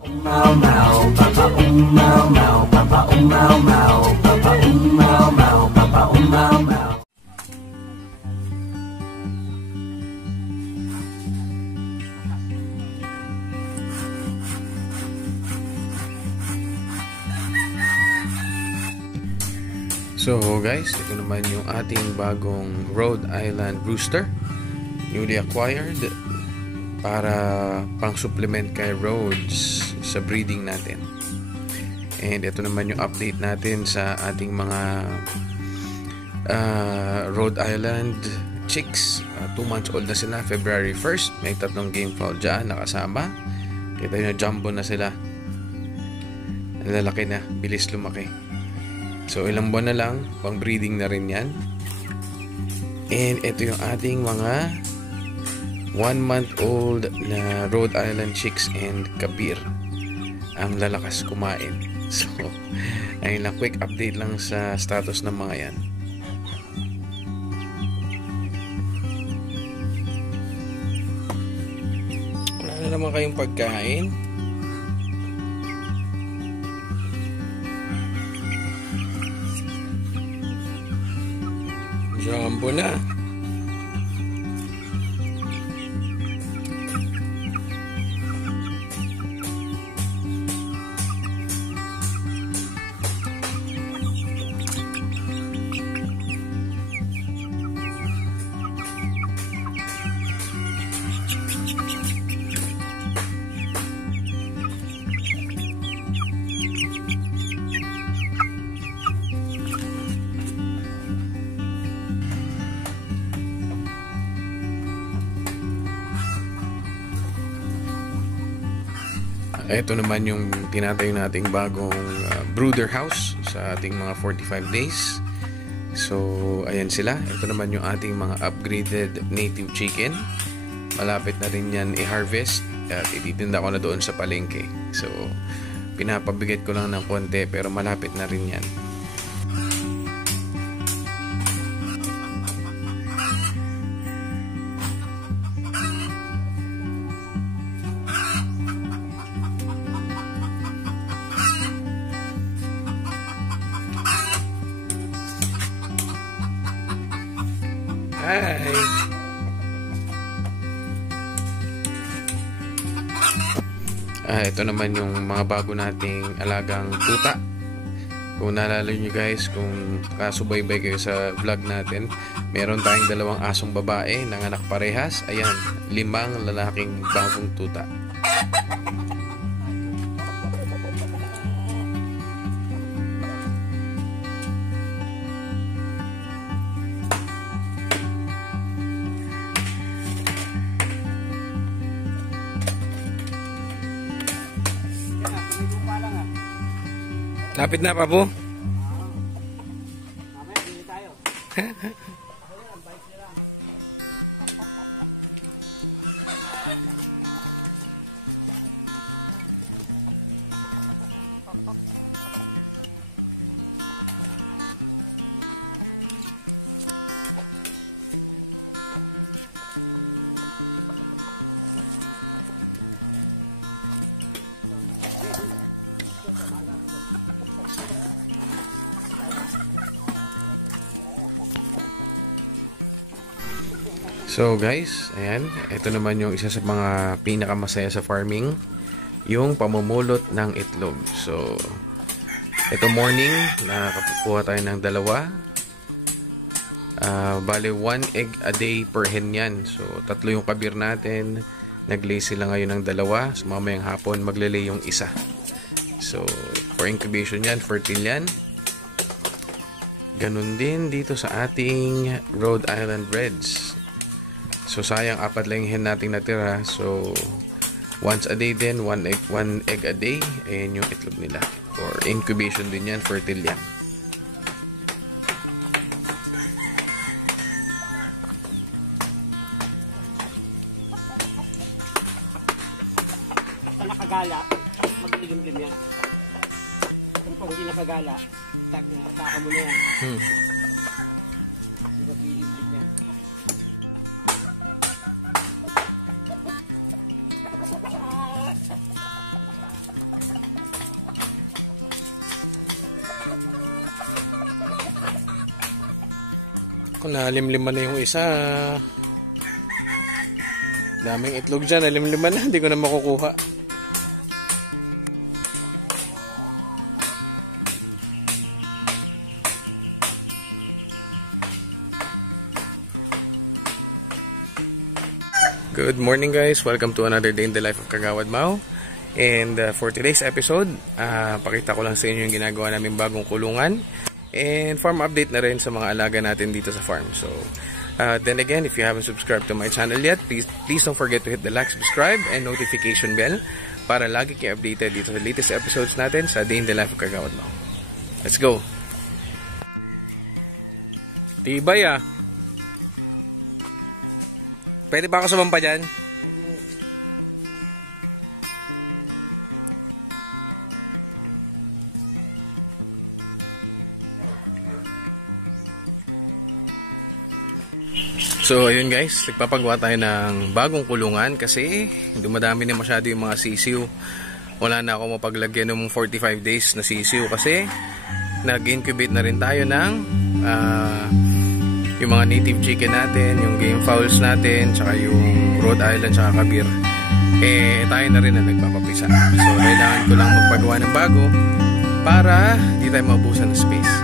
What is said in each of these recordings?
So guys, ito naman yung ating bagong Rhode Island Rooster, newly acquired para pang supplement kay Rhodes sa breeding natin. And ito naman yung update natin sa ating mga Rhode Island chicks. 2 months old na sila, February 1st. May 3 game fowl dyan nakasama. Kita nyo, jumbo na sila. Ang lalaki na, bilis lumaki. So ilang buwan na lang, pang breeding na rin yan. And ito yung ating mga 1 month old na Rhode Island chicks and kabir. Ang lalakas kumain. So ayun lang, quick update lang sa status ng mga yan. Wala na naman kayong pagkain. Jumbo na. Ito naman yung tinatayo nating bagong brooder house sa ating mga 45 days. So, ayan sila. Ito naman yung ating mga upgraded native chicken. Malapit na rin yan i-harvest at ititinda ko na doon sa palengke. So, pinapabigat ko lang ng konti pero malapit na rin yan. Hi! Ito naman yung mga bago nating alagang tuta. Kung naalala nyo guys, kung kasubaybay kayo sa vlog natin, meron tayong 2 asong babae, nanganak parehas. Ayan, 5 lalaking bagong tuta. Lapit na pa po. Mamaya bili tayo. So guys, ayan, ito naman yung isa sa mga pinakamasaya sa farming, yung pamumulot ng itlog. So, ito morning, nakakuha tayo ng 2. Bale, 1 egg a day per hen yan. So, 3 yung kabir natin. Nag-lay sila ngayon ng 2. So, mamayang hapon, magle-lay yung isa. So, for incubation yan, fertile yan. Ganun din dito sa ating Rhode Island Reds. So, sayang 4 lang yung hen nating natira. So, once a day din, 1 egg a day. Ayan yung itlog nila. For incubation din yan, fertile yan. Sa nakagala, maglilim-lim yan. Pero pag hindi nakagala, saka mo na yan. Hindi maglilim-lim yan. Kung nalimliman na yung isa. Daming itlog dyan, nalimliman na. Hindi ko na makukuha. Good morning guys, welcome to another day in the life of Kagawad Mau. And for today's episode, pakita ko lang sa inyo yung ginagawa namin bagong kulungan. And farm update na rin sa mga alaga natin dito sa farm. So, then again, if you haven't subscribed to my channel yet, please don't forget to hit the like, subscribe, and notification bell para lagi kayo updated dito sa latest episodes natin sa Day in the Life of Kagawad Mau. Let's go! Tibay ah! Pwede ba ako sumampa dyan? So ayun guys, nagpapagawa tayo ng bagong kulungan kasi dumadami na masyado yung mga sisiw. Wala na ako mapaglagyan ng 45 days na sisiw kasi nag-incubate na rin tayo ng yung mga native chicken natin, yung game fowls natin, tsaka yung Rhode Island, tsaka Kabir. Eh, tayo na rin na nagpapapisa. So, kailangan ko lang magpagawa ng bago para di tayo maubusan ng space.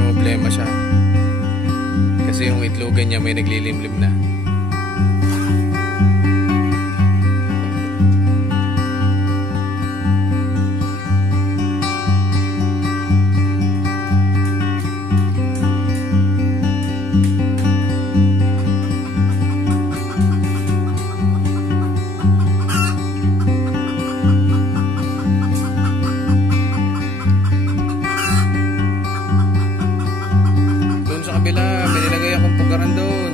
Problema siya. Kasi yung itlogan niya may naglilimlim na. May nilagay akong pugaran doon.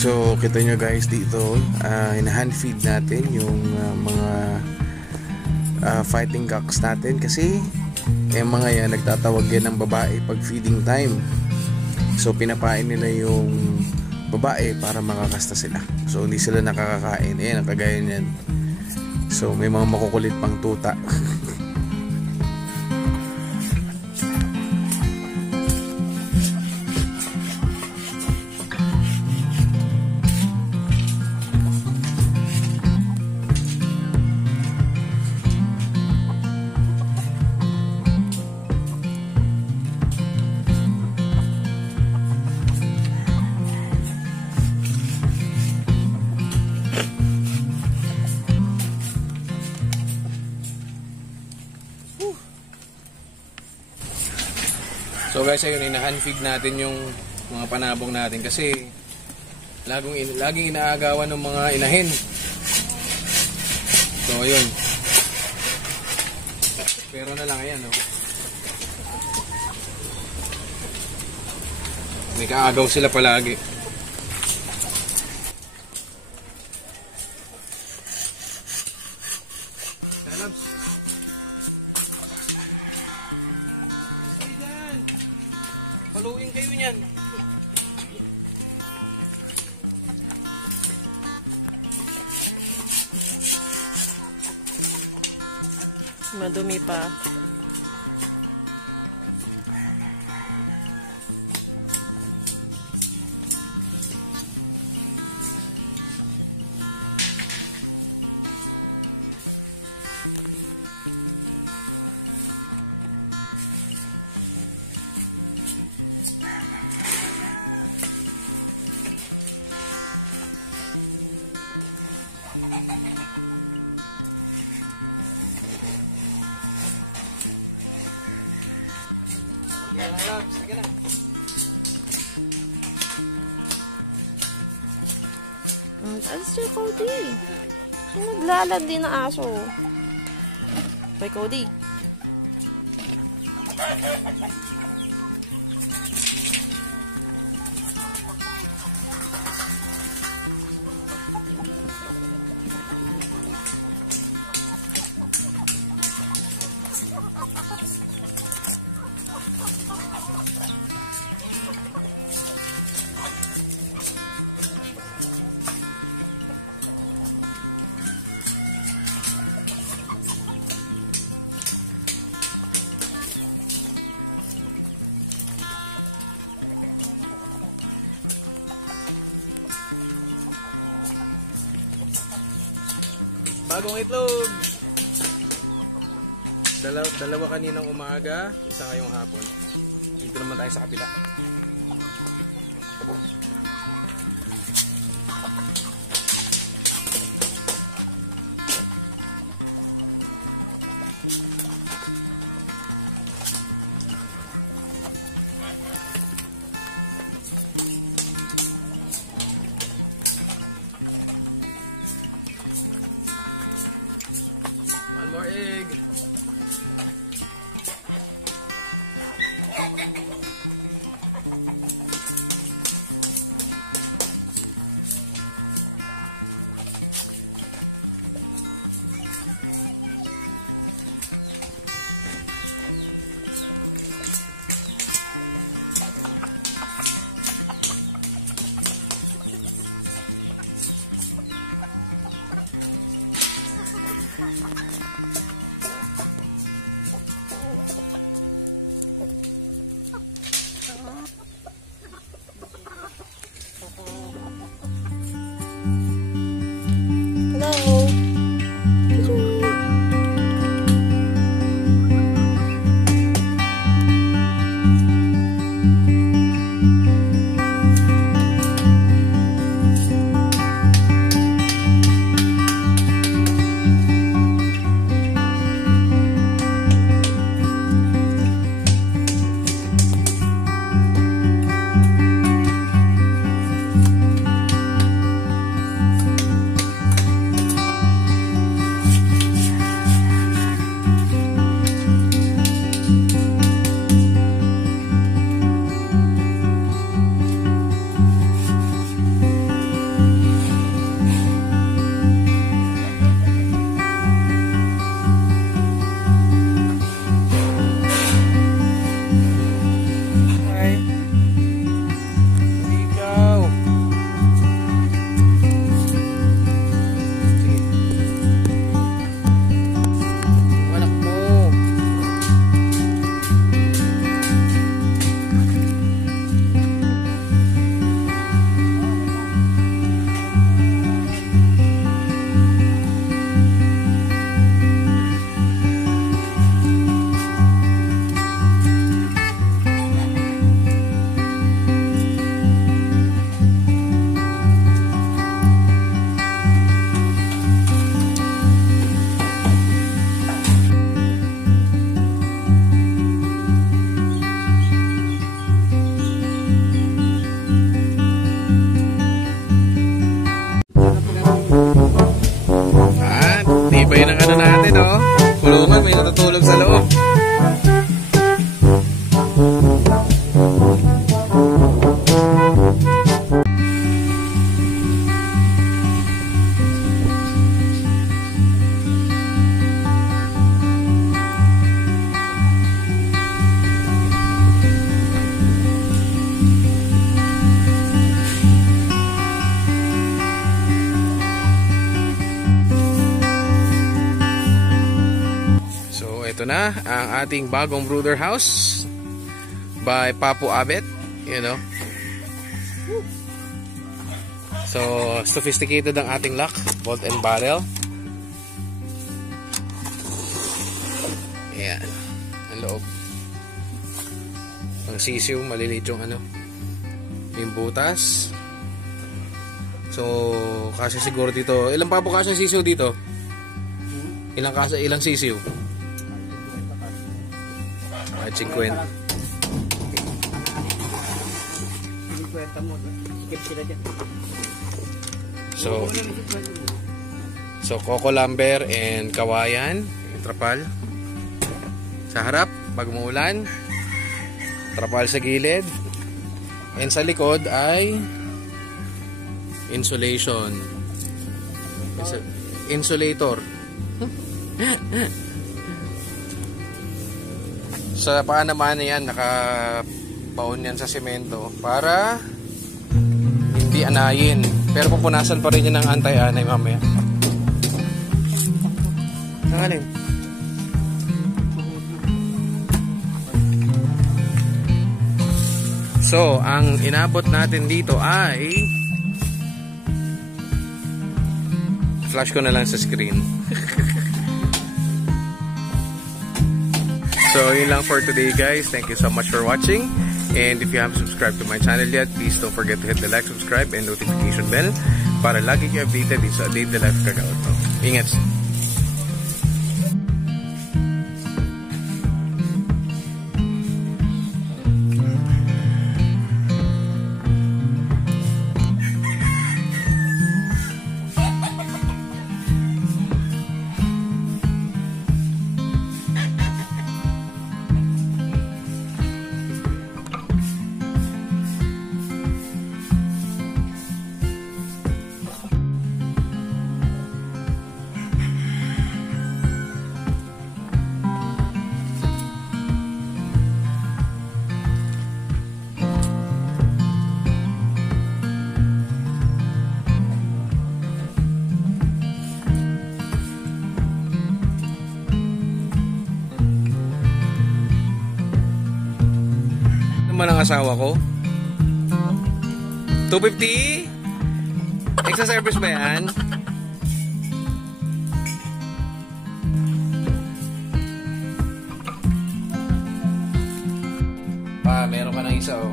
So kita nyo guys dito, hand feed natin yung mga fighting cocks natin kasi mga yan nagtatawag yan ng babae pag feeding time. So pinapain nila yung babae para makakasta sila. So hindi sila nakakakain. Ayan ang kagaya niyan. So may mga makukulit pang tuta. So guys, ayun, ina-handfeed natin yung mga panabong natin kasi laging inaagawan ng mga inahin. So ayun. Pero na lang, ayan, no? May kaagaw sila palagi. Lalabs. Paluin kayo niyan. Madumi pa. Alis siya, Cody. Naglalandi na aso. Hoy, Cody. Bagong itlog. Dalawa kaninang umaga, isa ngayong hapon. Dito naman tayo sa kabila. More egg. na ang ating bagong brooder house by Papu Abet, you know. So, sophisticated ang ating lock, bolt and barrel. Ayan, ang loob. Ang sisiw, maliliit yung ano, yung butas. So, kasi siguro dito, ilang Papu kasi sisiw dito? Ilang sisiw? 50. Skip sila dyan. So Coco Lumber and Kawayan, yung trapal sa harap pag umuulan, trapal sa gilid, and sa likod ay insulator. Sa paa naman yan, nakabaon yan sa semento para hindi anayin. Pero pupunasan pa rin yun ng anti-anay mamaya. Nangaling. So, ang inabot natin dito ay flash ko na lang sa screen. So, yun lang for today, guys. Thank you so much for watching. And if you haven't subscribed to my channel yet, please don't forget to hit the like, subscribe, and notification bell para lagi kayo updated sa Day the Life Kagaot. Ingat! Naman ang asawa ko 250 extra service ba yan? Meron ka ng isa oh.